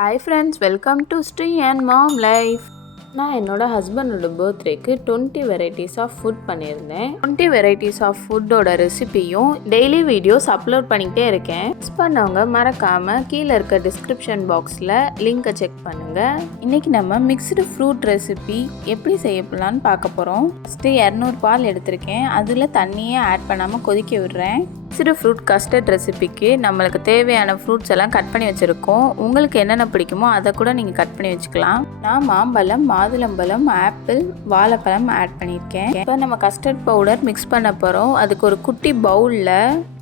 Hi friends, welcome to Stay and Mom Life. நான் என்னோட ஹஸ்பண்டோட பர்த்டேக்கு 20 வெரைட்டிஸ் ஆஃப் ஃபுட் பண்ணியிருந்தேன். 20 வெரைட்டிஸ் ஆஃப் ஃபுட்டோட ரெசிபியும் டெய்லி வீடியோஸ் அப்லோட் பண்ணிக்கிட்டே இருக்கேன். மிஸ் பண்ணவங்க மறக்காமல் கீழே இருக்க டிஸ்கிரிப்ஷன் பாக்ஸில் லிங்கை செக் பண்ணுங்கள். இன்றைக்கி நம்ம மிக்ஸ்டு ஃப்ரூட் ரெசிபி எப்படி செய்யலான்னு பார்க்க போகிறோம். ஃபஸ்ட்டு 200 பால் எடுத்திருக்கேன். அதில் தண்ணியே ஆட் பண்ணாமல் கொதிக்க விடுறேன். மிக்ஸ்டு ஃப்ரூட் கஸ்டர்ட் ரெசிபிக்கு நம்மளுக்கு தேவையான ஃப்ரூட்ஸ் எல்லாம் கட் பண்ணி வச்சுருக்கோம். உங்களுக்கு என்னென்ன பிடிக்குமோ அதை கூட நீங்கள் கட் பண்ணி வச்சுக்கலாம். நான் மாம்பழம், மாதுளம்பழம், ஆப்பிள், வாழைப்பழம் ஆட் பண்ணியிருக்கேன். இப்போ நம்ம கஸ்டர்ட் பவுடர் மிக்ஸ் பண்ண போகிறோம். அதுக்கு ஒரு குட்டி பவுலில்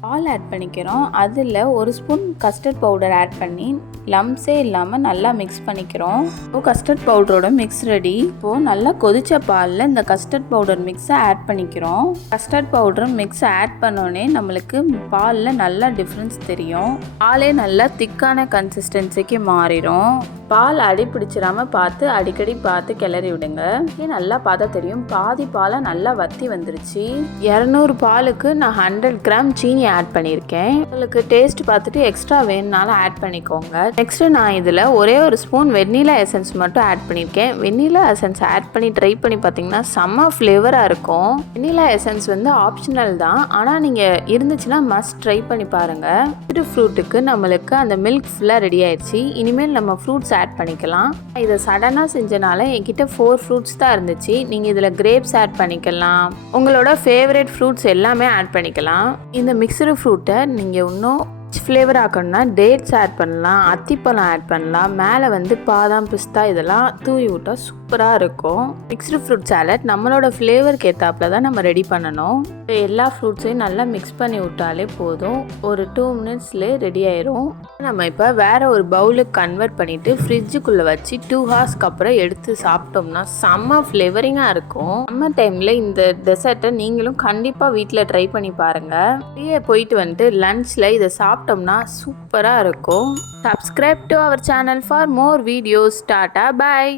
பால் ஆட் பண்ணிக்கிறோம். அதில் 1 ஸ்பூன் கஸ்டர்ட் பவுடர் ஆட் பண்ணி லம்ஸே இல்லாமல் நல்லா மிக்ஸ் பண்ணிக்கிறோம். இப்போ கஸ்டர்ட் பவுடரோட மிக்ஸ் ரெடி. இப்போது நல்லா கொதித்த பாலில் இந்த கஸ்டர்ட் பவுடர் மிக்ஸை ஆட் பண்ணிக்கிறோம். கஸ்டர்ட் பவுடர் மிக்ஸ் ஆட் பண்ணோடனே நம்மளுக்கு பாலில் நல்லா டிஃப்ரென்ஸ் தெரியும். பாலே நல்லா திக்கான கன்சிஸ்டன்சிக்கு மாறிடும். பால் அடி பிடிச்சிடாமல் பார்த்து அடிக்கடி பார்த்து கிளறி விடுங்க. நல்லா பார்த்தா தெரியும். பாதி பாலை நல்லா வத்தி வந்துருச்சு. 200 பாலுக்கு நான் 100 கிராம் சீனி ஆட் பண்ணியிருக்கேன். உங்களுக்கு டேஸ்ட் பார்த்துட்டு எக்ஸ்ட்ரா வேணுனாலும் ஆட் பண்ணிக்கோங்க. நெக்ஸ்ட்டு நான் இதில் ஒரே ஒரு ஸ்பூன் வெண்ணிலா எசன்ஸ் மட்டும் ஆட் பண்ணியிருக்கேன். வெண்ணிலா எசன்ஸ் ஆட் பண்ணி ட்ரை பண்ணி பார்த்தீங்கன்னா செம்ம ஃப்ளேவராக இருக்கும். வெண்ணிலா எசன்ஸ் வந்து ஆப்ஷனல் தான், ஆனால் நீங்கள் இருந்துச்சுன்னா மஸ்ட் ட்ரை பண்ணி பாருங்கள். ஃப்ரூட்டுக்கு நம்மளுக்கு அந்த மில்க் ஃபுல்லாக ரெடி ஆயிடுச்சு. இனிமேல் நம்ம ஃப்ரூட்ஸ் ஆட் பண்ணிக்கலாம். இதை சடனாக செஞ்சனால என்கிட்ட 4 ஃப்ரூட்ஸ் தான் இருந்துச்சு. நீங்கள் இதில் கிரேப்ஸ் ஆட் பண்ணிக்கலாம். உங்களோட ஃபேவரட் ஃப்ரூட்ஸ் எல்லாமே ஆட் பண்ணிக்கலாம். இந்த மிக்ஸ்டு ஃப்ரூட்டை நீங்கள் இன்னும் ஃப்ளேவர் ஆக்கணும்னா டேட்ஸ் ஆட் பண்ணலாம், அத்திப்பழம் ஆட் பண்ணலாம். மேலே வந்து பாதாம், பிஸ்தா இதெல்லாம் தூவி விட்டால் சூப்பராக இருக்கும். மிக்ஸ்டு ஃப்ரூட் சாலட் நம்மளோட ஃப்ளேவருக்கு ஏற்றாப்புல தான் நம்ம ரெடி பண்ணணும். எல்லா ஃப்ரூட்ஸையும் நல்லா மிக்ஸ் பண்ணி விட்டாலே போதும். ஒரு 2 மினிட்ஸ்லேயே ரெடி ஆயிரும். நம்ம இப்போ வேறு ஒரு பவுலுக்கு கன்வெர்ட் பண்ணிவிட்டு ஃப்ரிட்ஜுக்குள்ளே வச்சு 2 ஹார்ஸ்க்கு அப்புறம் எடுத்து சாப்பிட்டோம்னா செம்ம ஃப்ளேவரிங்காக இருக்கும். நம்ம டைமில் இந்த டெசர்ட்டை நீங்களும் கண்டிப்பாக வீட்டில் ட்ரை பண்ணி பாருங்கள். வெளியே போயிட்டு வந்துட்டு லன்ச்சில் இதை சாப்பிட்டோம்னா சூப்பராக இருக்கும். Subscribe to our channel for more videos. Tata, bye.